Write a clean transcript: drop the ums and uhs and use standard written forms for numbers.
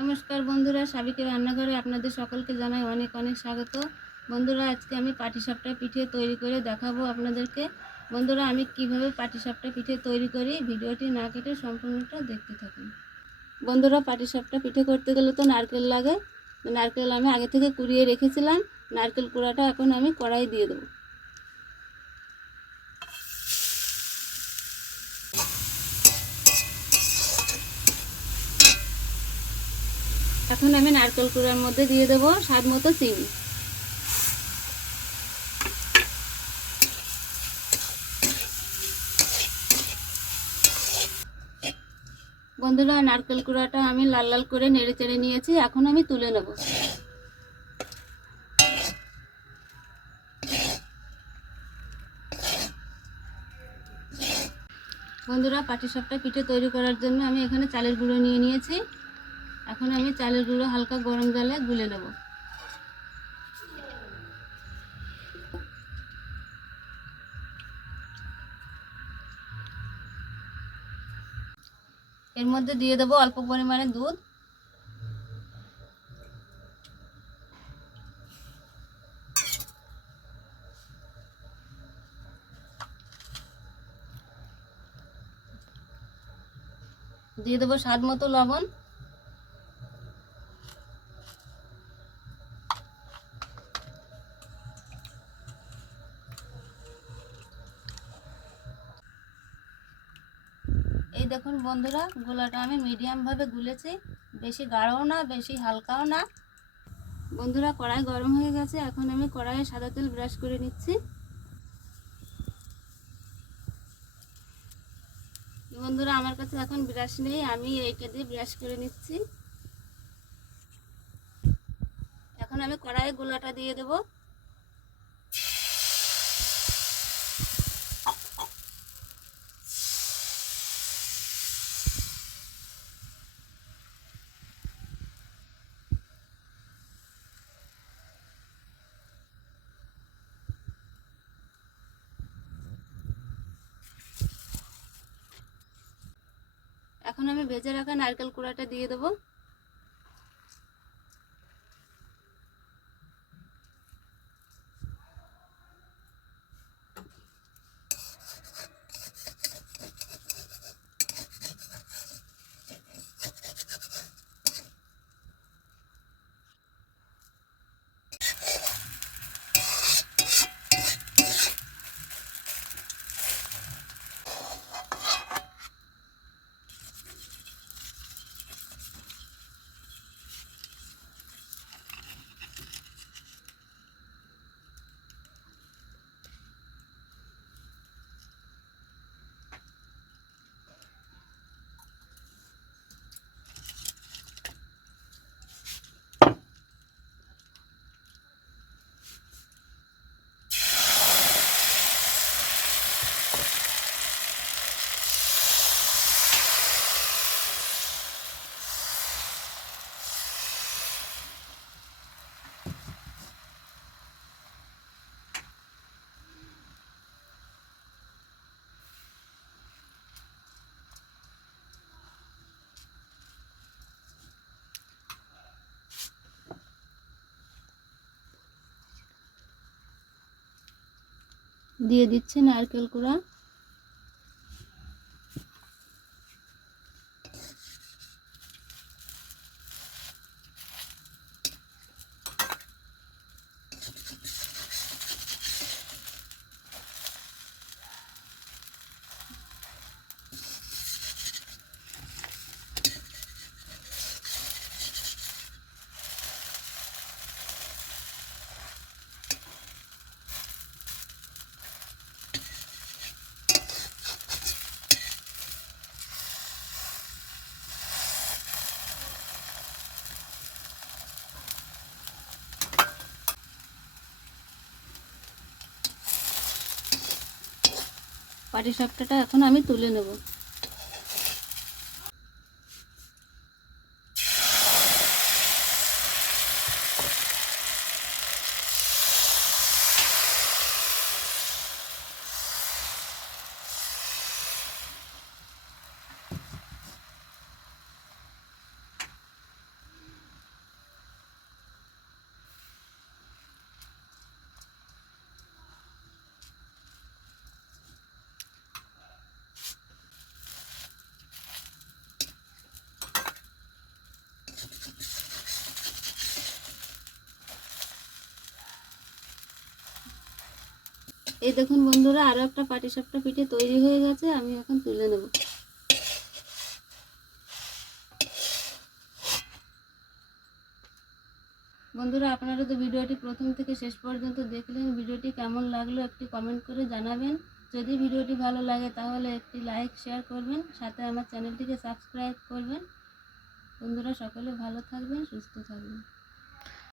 নমস্কার বন্ধুরা, সাবিকের রান্নাঘরে আপনাদের সকলকে জানাই অনেক অনেক স্বাগত। বন্ধুরা, আজকে আমি পাটিসাপটা পিঠে তৈরি করে দেখাবো আপনাদেরকে। বন্ধুরা, আমি কিভাবে পাটিসাপটা পিঠে তৈরি করি ভিডিওটি না কেটে সম্পূর্ণটা দেখতে থাকুন। বন্ধুরা, পাটিসাপটা পিঠে করতে গেলে তো নারকেল লাগে। নারকেল আমি আগে থেকে কুড়িয়ে রেখেছিলাম। নারকেল কুড়াটা এখন আমি কড়াই দিয়ে দেবো। এখন আমি নারকেল কুড়ার মধ্যে দিয়ে দেবো স্বাদ মতো চিনি। বন্ধুরা, নারকেল কুড়াটা আমি লাল লাল করে নেড়ে চেড়ে নিয়েছি, এখন আমি তুলে নেব। বন্ধুরা, পাটিসাপটা পিঠে তৈরি করার জন্য আমি এখানে চালের গুঁড়ো নিয়ে নিয়েছি। এখন আমি চালের গুঁড়ো হালকা গরম জলে গুলে নেব। এর মধ্যে দিয়ে দেবো অল্প পরিমাণে দুধ। দিয়ে দেবো স্বাদ মতো লবণ। এই দেখুন বন্ধুরা, গোলাটা আমি মিডিয়াম ভাবে গুলেছি, বেশি গাঢ়ও না বেশি হালকাও না। বন্ধুরা, কড়াই গরম হয়ে গেছে, এখন আমি কড়াইয়ে সাদা তেল ব্রাশ করে নিচ্ছি। বন্ধুরা, আমার কাছে এখন ব্রাশ নেই, আমি এইটা দিয়ে ব্রাশ করে নিচ্ছি। এখন আমি কড়াইয়ে গোলাটা দিয়ে দেবো। এখন আমি ভেজে রাখা নারকেল কুড়াটা দিয়ে দেবো। দিয়ে দিচ্ছি নারকেল কুড়া। পাটিসাপটাটা এখন আমি তুলে নেব। এই দেখুন বন্ধুরা, আরও একটা পাটিসাপটা পিঠে তৈরি হয়ে গেছে, আমি এখন তুলে নেব। বন্ধুরা, আপনারা তো ভিডিওটি প্রথম থেকে শেষ পর্যন্ত দেখলেন। ভিডিওটি কেমন লাগলো একটি কমেন্ট করে জানাবেন। যদি ভিডিওটি ভালো লাগে তাহলে একটি লাইক শেয়ার করবেন, সাথে আমার চ্যানেলটিকে সাবস্ক্রাইব করবেন। বন্ধুরা সকলে ভালো থাকবেন, সুস্থ থাকবেন।